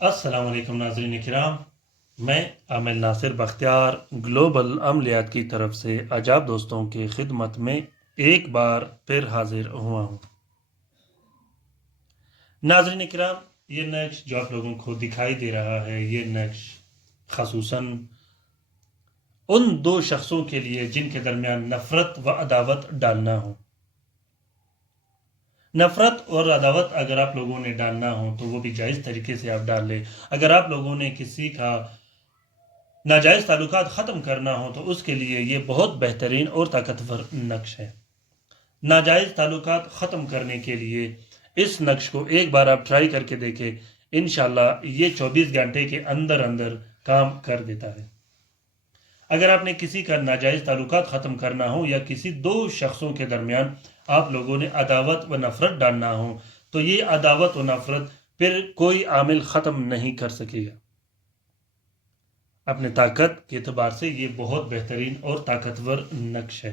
अस्सलाम वालेकुम नाज़रीन किराम। मैं आमिल नासिर बख्तियार ग्लोबल अमलियात की तरफ से आज आप दोस्तों की खिदमत में एक बार फिर हाजिर हुआ हूँ। नाज़रीन किराम, ये नक्श जो आप लोगों को दिखाई दे रहा है, ये नक्श खसूसन उन दो शख्सों के लिए जिनके दरमियान नफ़रत व अदावत डालना हो। नफ़रत और अदावत अगर आप लोगों ने डालना हो तो वो भी जायज़ तरीके से आप डाल लें। अगर आप लोगों ने किसी का नाजायज़ ताल्लुकात ख़त्म करना हो तो उसके लिए ये बहुत बेहतरीन और ताकतवर नक्श है। नाजायज़ ताल्लुकात ख़त्म करने के लिए इस नक्श को एक बार आप ट्राई करके देखें, इंशाल्लाह ये 24 घंटे के अंदर अंदर काम कर देता है। अगर आपने किसी का नाजायज़ ताल्लुकात ख़त्म करना हो या किसी दो शख्सों के दरमियान आप लोगों ने अदावत व नफ़रत डालना हो तो ये अदावत व नफ़रत फिर कोई आमिल ख़त्म नहीं कर सकेगा। अपने ताकत के एतबार से ये बहुत बेहतरीन और ताकतवर नक्श है।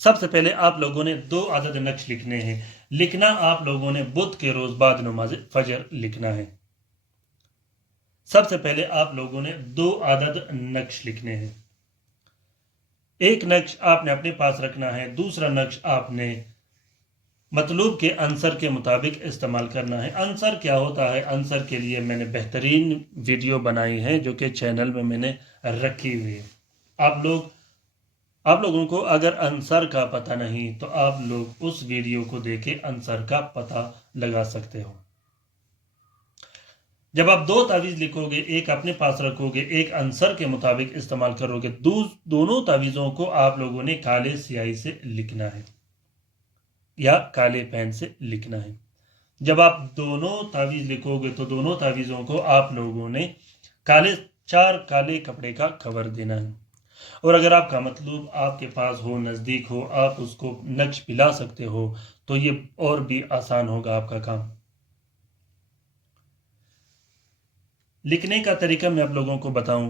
सबसे पहले आप लोगों ने 2 अदद नक्श लिखने हैं। लिखना आप लोगों ने बुध के रोज बाद नमाज फजर लिखना है। सबसे पहले आप लोगों ने 2 अदद नक्श लिखने हैं। एक नक्श आपने अपने पास रखना है, दूसरा नक्श आपने मतलूब के आंसर के मुताबिक इस्तेमाल करना है। आंसर क्या होता है? आंसर के लिए मैंने बेहतरीन वीडियो बनाई है जो कि चैनल में मैंने रखी हुई है। आप लोगों को अगर आंसर का पता नहीं तो आप लोग उस वीडियो को देखे आंसर का पता लगा सकते हो। जब आप 2 तावीज़ लिखोगे, एक अपने पास रखोगे, एक आंसर के मुताबिक इस्तेमाल करोगे, दोनों तावीज़ों को आप लोगों ने काले स्याही से लिखना है या काले पेन से लिखना है। जब आप दोनों तावीज़ लिखोगे तो दोनों तावीज़ों को आप लोगों ने 4 काले कपड़े का कवर देना है। और अगर आपका मतलब आपके पास हो, नज़दीक हो, आप उसको नक्श पिला सकते हो तो ये और भी आसान होगा आपका काम। लिखने का तरीका मैं आप लोगों को बताऊं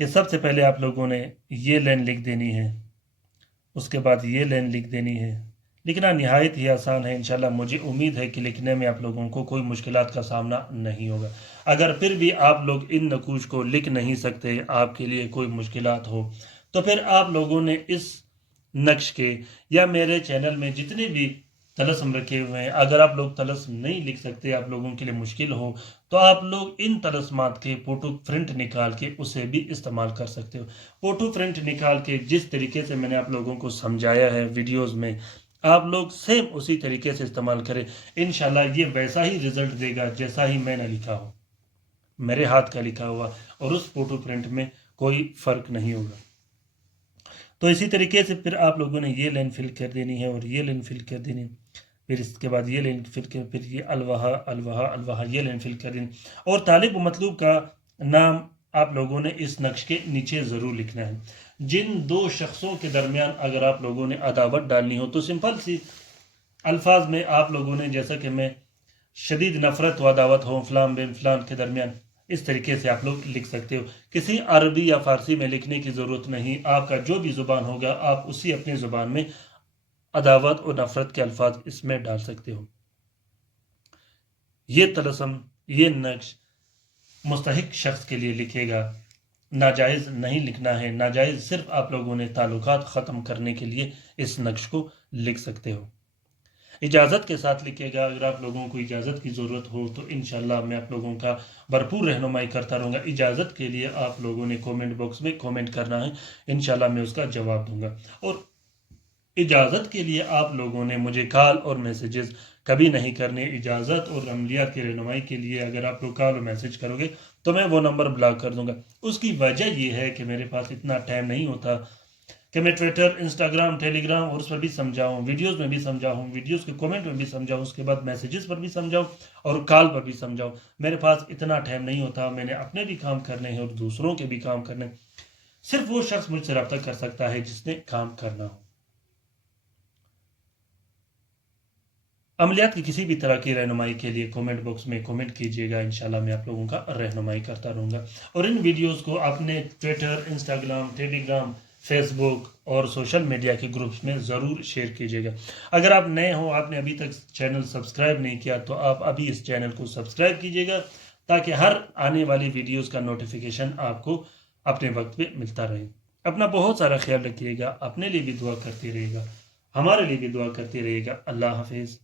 कि सबसे पहले आप लोगों ने ये लाइन लिख देनी है, उसके बाद ये लाइन लिख देनी है। लिखना निहायत ही आसान है। इंशाल्लाह मुझे उम्मीद है कि लिखने में आप लोगों को कोई मुश्किलात का सामना नहीं होगा। अगर फिर भी आप लोग इन नकूश को लिख नहीं सकते, आपके लिए कोई मुश्किलात हो, तो फिर आप लोगों ने इस नक्श के या मेरे चैनल में जितने भी तलस्म रखे हुए हैं, अगर आप लोग तलस्म नहीं लिख सकते, आप लोगों के लिए मुश्किल हो, तो आप लोग इन तलस्मात के फोटो प्रिंट निकाल के उसे भी इस्तेमाल कर सकते हो। फोटो प्रिंट निकाल के जिस तरीके से मैंने आप लोगों को समझाया है वीडियोज़ में, आप लोग सेम उसी तरीके से इस्तेमाल करें। इंशाल्लाह ये वैसा ही रिजल्ट देगा जैसा ही मैंने लिखा हो, मेरे हाथ का लिखा हुआ, और उस फोटो प्रिंट में कोई फ़र्क नहीं होगा। तो इसी तरीके से फिर आप लोगों ने ये लाइन फिल कर देनी है और ये लाइन फिल कर देनी, फिर इसके बाद ये लाइन फिल कर, फिर ये अलवाहा अलवाहा अलवाहा ये लाइन फिल कर देनी। और तालिब मतलूब का नाम आप लोगों ने इस नक्श के नीचे ज़रूर लिखना है। जिन दो शख्सों के दरमियान अगर आप लोगों ने अदावत डालनी हो तो सिंपल सी अल्फाज में आप लोगों ने, जैसा कि मैं शदीद नफ़रत व अदावत हो फ़लान बिन फ़लान के दरमियान, इस तरीके से आप लोग लिख सकते हो। किसी अरबी या फ़ारसी में लिखने की ज़रूरत नहीं। आपका जो भी ज़ुबान होगा आप उसी अपनी ज़ुबान में अदावत और नफ़रत के अल्फाज इसमें डाल सकते हो। ये तलस्म, ये नक्श मुस्तहिक शख्स के लिए लिखेगा, नाजायज़ नहीं लिखना है। नाजायज़ सिर्फ आप लोगों ने ताल्लुकात ख़त्म करने के लिए इस नक्श को लिख सकते हो। इजाज़त के साथ लिखिएगा। अगर आप लोगों को इजाज़त की ज़रूरत हो तो इंशाल्लाह मैं आप लोगों का भरपूर रहनुमाई करता रहूँगा। इजाज़त के लिए आप लोगों ने कमेंट बॉक्स में कमेंट करना है, इंशाल्लाह मैं उसका जवाब दूँगा। और इजाज़त के लिए आप लोगों ने मुझे कॉल और मैसेजेस कभी नहीं करने। इजाज़त और अमलियात की रहनुमाई के लिए अगर आप लोग कॉल और मैसेज करोगे तो मैं वो नंबर ब्लॉक कर दूँगा। उसकी वजह ये है कि मेरे पास इतना टाइम नहीं होता कि मैं ट्विटर, इंस्टाग्राम, टेलीग्राम और उस पर भी समझाऊँ, वीडियोज़ में भी समझाऊँ, वीडियोज़ के कमेंट में भी समझाऊँ, उसके बाद मैसेजेस पर भी समझाऊँ और कॉल पर भी समझाऊँ। मेरे पास इतना टाइम नहीं होता। मैंने अपने भी काम करने हैं और दूसरों के भी काम करने। सिर्फ वो शख्स मुझसे रब्ता कर सकता है जिसने काम करना हो। अमलियात की किसी भी तरह की रहनुमाई के लिए कमेंट बॉक्स में कमेंट कीजिएगा। इंशाल्लाह मैं आप लोगों का रहनुमाई करता रहूँगा। और इन वीडियोस को अपने ट्विटर, इंस्टाग्राम, टेलीग्राम, فیس بک اور سوشل میڈیا کے گروپس میں ضرور شیئر کیجیے گا۔ اگر آپ نئے ہوں، آپ نے ابھی تک چینل سبسکرائب نہیں کیا، تو آپ ابھی اس چینل کو سبسکرائب کیجیے گا تاکہ ہر آنے والی ویڈیوز کا نوٹیفیکیشن آپ کو اپنے وقت پہ ملتا رہے۔ اپنا بہت سارا خیال رکھیے گا، اپنے لیے بھی دعا کرتے رہیے گا، ہمارے لیے بھی دعا کرتے رہیے گا۔ اللہ حافظ۔